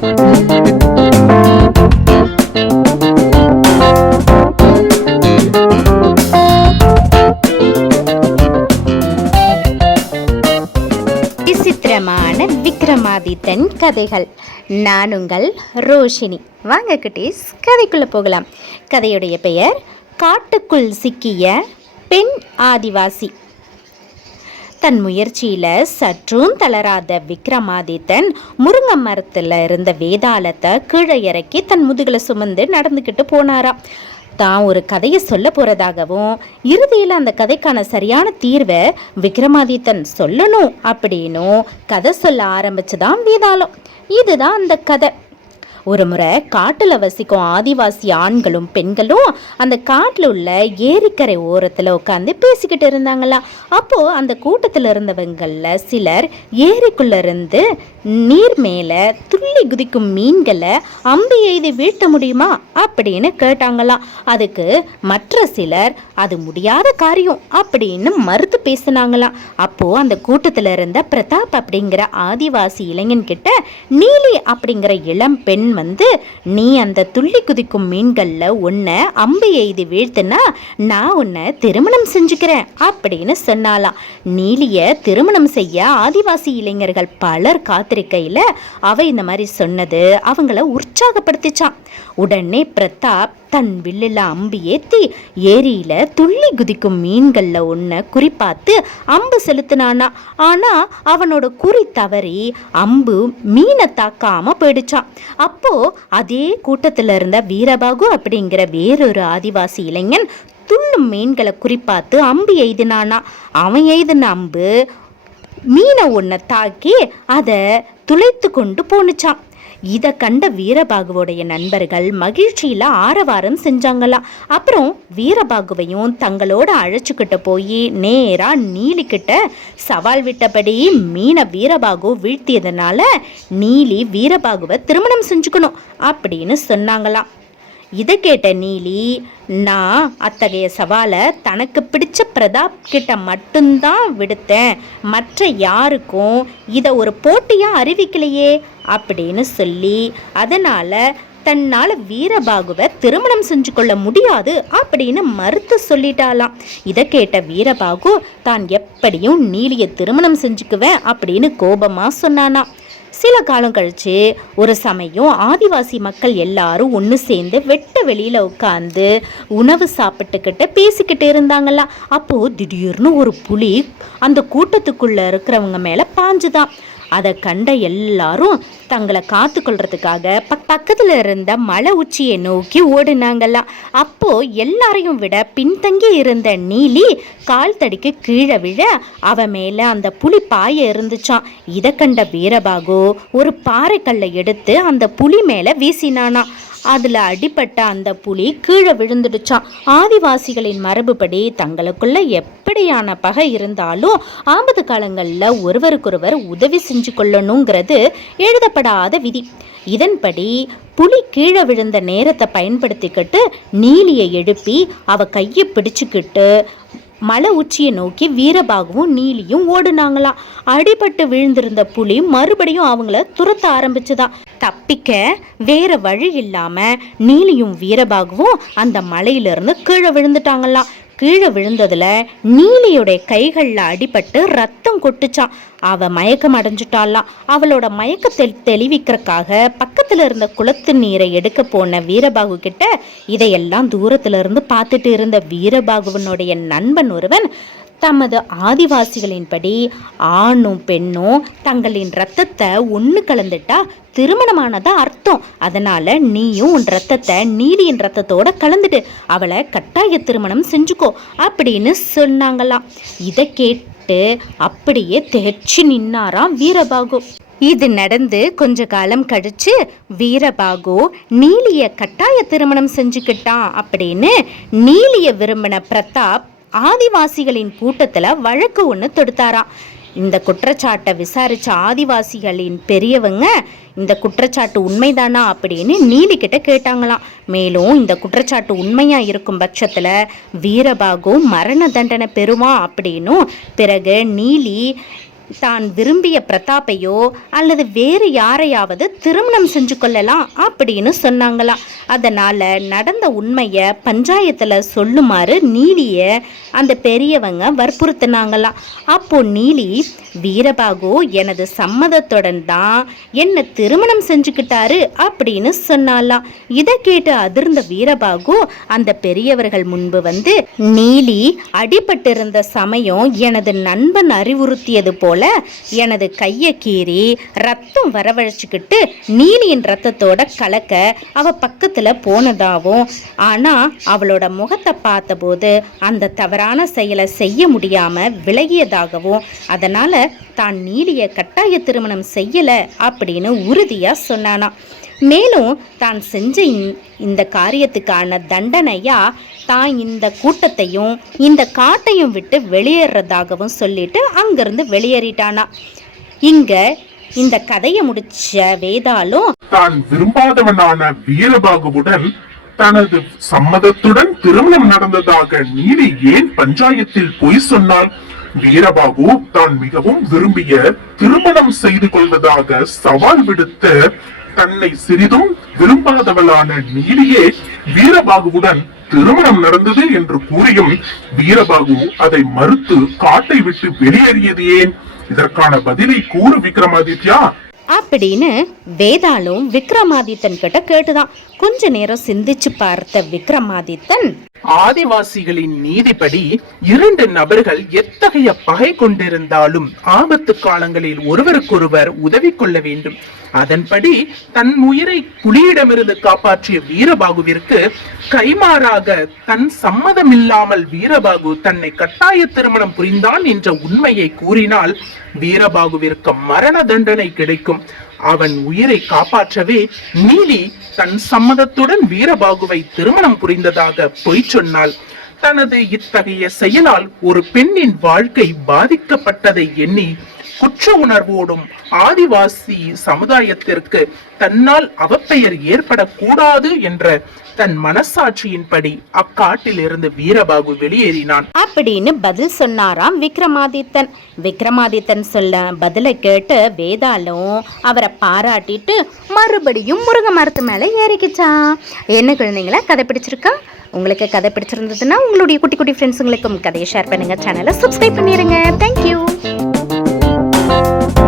விசித்திரமான விக்ரமாதித்தன் கதைகள். நான் உங்கள் ரோஷினி. வாங்க குட்டீஸ் கதைக்குள்ளே போகலாம். கதையுடைய பெயர் காட்டுக்குள் சிக்கிய பெண் ஆதிவாசி. தன் முயற்சியில் சற்றும் தளராத விக்ரமாதித்தன் முருங்கை மரத்தில் இருந்த வேதாளத்தை கீழே இறக்கி தன் முதுகில் சுமந்து நடந்துக்கிட்டு போனாராம் தான் ஒரு கதையை சொல்ல போகிறதாகவும் இறுதியில் அந்த கதைக்கான சரியான தீர்வை விக்ரமாதித்தன் சொல்லணும் அப்படின்னும் கதை சொல்ல ஆரம்பிச்சுதான் வேதாளம். இதுதான் அந்த கதை. ஒரு முறை காட்டில் வசிக்கும் ஆதிவாசி ஆண்களும் பெண்களும் அந்த காட்டில் உள்ள ஏரிக்கரை ஓரத்தில் உட்காந்து பேசிக்கிட்டு இருந்தாங்களாம் அப்போது அந்த கூட்டத்தில் இருந்தவங்களில் சிலர் ஏரிக்குள்ளேருந்து நீர் மேலே துள்ளி குதிக்கும் மீன்களை அம்பி எய்து வீழ்த்த முடியுமா அப்படின்னு கேட்டாங்களாம் அதுக்கு மற்ற சிலர் அது முடியாத காரியம் அப்படின்னு மறுத்து பேசினாங்களாம் அப்போது அந்த கூட்டத்தில் இருந்த பிரதாப் அப்படிங்கிற ஆதிவாசி இளைஞன்கிட்ட நீலி அப்படிங்கிற இளம் பெண் வந்து நீ அந்த துள்ளி குதிக்கும் மீன்களில் உன்னை அம்பு எய்து வீழ்த்துனா நான் உன்னை திருமணம் செஞ்சுக்கிறேன் அப்படின்னு சொன்னாலாம் நீலியை திருமணம் செய்ய ஆதிவாசி இளைஞர்கள் பலர் காத்திருக்கையில் அவ இந்த மாதிரி சொன்னது அவங்கள உற்சாகப்படுத்திச்சான் உடனே பிரதாப் தன் வில்லில் அம்பு ஏற்றி ஏரியில் துள்ளி குதிக்கும் மீன்களில் ஒன்றை குறிப்பாத்து அம்பு செலுத்தினானா. ஆனால் அவனோட குறி தவறி அம்பு மீனை தாக்காமல் போயிடுச்சான் அப்போது அதே கூட்டத்தில் இருந்த வீரபாகு அப்படிங்கிற வேறொரு ஆதிவாசி இளைஞன் துள்ளும் மீன்களை குறிப்பாத்து அம்பு எய்தினானா. அவன் எய்தின அம்பு மீனை ஒன்றை தாக்கி அதை துளைத்து கொண்டு போணுச்சான் இதை கண்ட வீரபாகுவோடைய நண்பர்கள் மகிழ்ச்சியில் ஆரவாரம் செஞ்சாங்களாம் அப்புறம் வீரபாகுவையும் தங்களோட அழைச்சிக்கிட்ட போய் நேராக நீலிக்கிட்ட சவால் விட்டபடி மீனை வீரபாகு வீழ்த்தியதுனால நீலி வீரபாகுவை திருமணம் செஞ்சுக்கணும் அப்படின்னு சொன்னாங்களாம் இதை கேட்ட நீலி நான் அத்தகைய சவாலை தனக்கு பிடிச்ச பிரதாப் கிட்ட மட்டும்தான் விடுத்தேன். மற்ற யாருக்கும் இதை ஒரு போட்டியாக அறிவிக்கலையே. அப்படின்னு சொல்லி அதனால் தன்னால் வீரபாகுவை திருமணம் செஞ்சு கொள்ள முடியாது அப்படின்னு மறுத்து சொல்லிட்டாலாம் இதை கேட்ட வீரபாகு தான் எப்படியும் நீலியை திருமணம் செஞ்சுக்குவேன் அப்படின்னு கோபமாக சொன்னானா. சில காலம் கழிச்சு ஒரு சமயம் ஆதிவாசி மக்கள் எல்லாரும் ஒன்று சேர்ந்து வெட்ட வெளியில் உட்காந்து உணவு சாப்பிட்டுக்கிட்டு பேசிக்கிட்டு இருந்தாங்களாம் அப்போது திடீர்னு ஒரு புலி அந்த கூட்டத்துக்குள்ளே இருக்கிறவங்க மேலே பாஞ்சுதான். அதை கண்ட எல்லாரும் தங்களை காத்துக்கொள்றதுக்காக பக் பக்கத்தில் இருந்த மலை உச்சியை நோக்கி ஓடினாங்களாம். அப்போ எல்லாரையும் விட பின்தங்கி இருந்த நீலி கால் தடிக்கு கீழே விழ அவ மேலே அந்த புலி பாய இருந்துச்சான் இதை கண்ட வீரபாகு ஒரு பாறைக்கல்லை எடுத்து அந்த புலி மேலே வீசினானா அதில் அடிபட்ட அந்த புலி கீழே விழுந்துடுச்சான் ஆதிவாசிகளின் மரபுபடி தங்களுக்குள்ள எப்படியான பகை இருந்தாலும் ஆபத்து காலங்களில் ஒருவருக்கொருவர் உதவி செஞ்சு கொள்ளணுங்கிறது எழுதப்படாத விதி. இதன்படி புலி கீழே விழுந்த நேரத்தை பயன்படுத்திக்கிட்டு நீலியை எழுப்பி அவ கையை பிடிச்சுக்கிட்டு மலை உச்சியை நோக்கி வீரபாகவும் நீலியும் ஓடுனாங்களாம். அடிபட்டு விழுந்திருந்த புலி மறுபடியும் அவங்கள துரத்த ஆரம்பிச்சுதான். தப்பிக்க வேற வழி இல்லாம நீலியும் வீரபாகுவும் அந்த மலையிலிருந்து கீழே விழுந்துட்டாங்களாம். கீழே விழுந்ததுல நீலியுடைய கைகளில் அடிபட்டு ரத்தம் கொட்டுச்சான் அவ மயக்கம் அடைஞ்சிட்டாலாம் அவளோட மயக்கத்தை தெளிவிக்கிறக்காக பக்கத்தில் இருந்த குளத்து நீரை எடுக்க போன வீரபாகு கிட்ட இதையெல்லாம் தூரத்துல இருந்து பார்த்துட்டு இருந்த வீரபாகுவனுடைய நண்பன் ஒருவன் தமது ஆதிவாசிகளின்படி ஆணும் பெண்ணும் தங்களின் ரத்தத்தை ஒன்று கலந்துட்டா திருமணமானதா அர்த்தம். அதனால நீயும் உன் ரத்தத்தை நீலியின் ரத்தத்தோட கலந்துட்டு அவளை கட்டாய திருமணம் செஞ்சுக்கோ அப்படின்னு சொன்னாங்களாம். இதை கேட்டு அப்படியே திகச்சு நின்னாராம் வீரபாகு. இது நடந்து கொஞ்ச காலம் கழிச்சு வீரபாகு நீலிய கட்டாய திருமணம் செஞ்சுக்கிட்டான் அப்படின்னு நீலிய விரும்பின பிரதாப் ஆதிவாசிகளின் கூட்டத்தில் வழக்கு ஒன்று தொடுத்தாராம். இந்த குற்றச்சாட்டை விசாரித்த ஆதிவாசிகளின் பெரியவங்க இந்த குற்றச்சாட்டு உண்மைதானா அப்படின்னு நீதிக்கிட்ட கேட்டாங்களாம். மேலும் இந்த குற்றச்சாட்டு உண்மையாக இருக்கும் பட்சத்தில் வீரபாகு மரண தண்டனை பெறுவான் அப்படின்னும் பிறகு நீலி தான் விரும்பிய பிரதாப்பையோ அல்லது வேறு யாரையாவது திருமணம் செஞ்சு கொள்ளலாம் அப்படின்னு சொன்னாங்களாம் அதனால் நடந்த உண்மையை பஞ்சாயத்தில் சொல்லுமாறு நீலியை அந்த பெரியவங்க வற்புறுத்தினாங்களாம் அப்போ நீலி வீரபாகு எனது சம்மதத்துடன் தான் என்னை திருமணம் செஞ்சுக்கிட்டாரு அப்படின்னு சொன்னாலாம் இதை கேட்டு அதிர்ந்த வீரபாகு அந்த பெரியவர்கள் முன்பு வந்து நீலி அடிபட்டிருந்த சமயம் எனது நண்பன் அறிவுறுத்தியது போல எனது கையை கீறி ரத்தம் வரவழைச்சிக்கிட்டு நீலியின் ரத்தத்தோட கலக்க அவ பக்கத்தில் போனதாகவும் ஆனால் அவளோட முகத்தை பார்த்தபோது அந்த தவறான செயலை செய்ய முடியாமல் விலகியதாகவும் அதனால் தான் நீலிய கட்டாய திருமணம் செய்யலை அப்படின்னு உறுதியாக சொன்னானா. மேலும் தான் செஞ்ச இந்த- இந்த காரியத்துக்கான தண்டனையா தான் இந்த கூட்டத்தையும் இந்த காட்டையும் விட்டு வெளியேறதாகவும் சொல்லிட்டு அங்கிருந்து வெளியேறிட்டானா. இங்க இந்த கதையை முடிச்ச வேதாலும் தான் விரும்பாதவனான வீரபாகுவுடன் தனது சம்மதத்துடன் திருமணம் நடந்ததாக நீதி ஏன் பஞ்சாயத்தில் பொய் சொன்னாள்? வீரபாகு தான் மிகவும் விரும்பிய திருமணம் செய்து கொள்வதாக சவால் விடுத்த தன்னை சிறிதும் விரும்பாதவளான நீலியே வீரபாகுவுடன் திருமணம் நடந்தது என்று கூறியும் வீரபாகு அதை மறுத்து காட்டை விட்டு வெளியேறியது ஏன்? இதற்கான பதிலை கூறு விக்ரமாதித்யா. அப்படின்னு வேதாளும் விக்ரமாதித்தன் கிட்ட கேட்டுதான். கொஞ்ச நேரம் சிந்திச்சு பார்த்த விக்ரமாதித்தன் ஆதிவாசிகளின் நீதிப்படி இரண்டு நபர்கள் எத்தகைய பகை கொண்டிருந்தாலும் ஆபத்து காலங்களில் ஒருவருக்கொருவர் உதவி கொள்ள வேண்டும். அதன்படி தன் உயிரை புலியிடமிருந்து காப்பாற்றிய வீரபாகுவிற்கு கைமாறாக தன் சம்மதம் இல்லாமல் வீரபாகு தன்னை கட்டாய திருமணம் புரிந்தான் என்ற உண்மையை கூறினால் வீரபாகுவிற்கு மரண தண்டனை கிடைக்கும். அவன் உயிரை காப்பாற்றவே நீலி தன் சம்மதத்துடன் வீரபாகுவை திருமணம் புரிந்ததாக பொய் சொன்னாள். தனது இத்தகைய செயலால் ஒரு பெண்ணின் வாழ்க்கை பாதிக்கப்பட்டதை எண்ணி குற்ற உணர்வோடும் ஆதிவாசி சமுதாயத்திற்கு தன்னால் அவப்பெயர் ஏற்படக்கூடாது என்ற தன் மனசாட்சியின்படி அக்காட்டிலிருந்து வீரபாகு வெளியேறினான். அப்படின்னு பதில் சொன்னாராம் விக்ரமாதித்தன். விக்ரமாதித்தன் சொல்ல பதிலை கேட்டு வேதாலும் அவரை பாராட்டிட்டு மறுபடியும் முருங்கை மரத்து மேலே ஏறிக்கிச்சான் என்ன குழந்தைங்களா கதை பிடிச்சிருக்கா? உங்களுக்கு கதை பிடிச்சிருந்ததுன்னா உங்களுடைய குட்டி குட்டி ஃப்ரெண்ட்ஸுங்களுக்கும் கதையை ஷேர் பண்ணுங்க சேனலை சப்ஸ்கிரைப் பண்ணிடுங்க தேங்க்யூ Bye.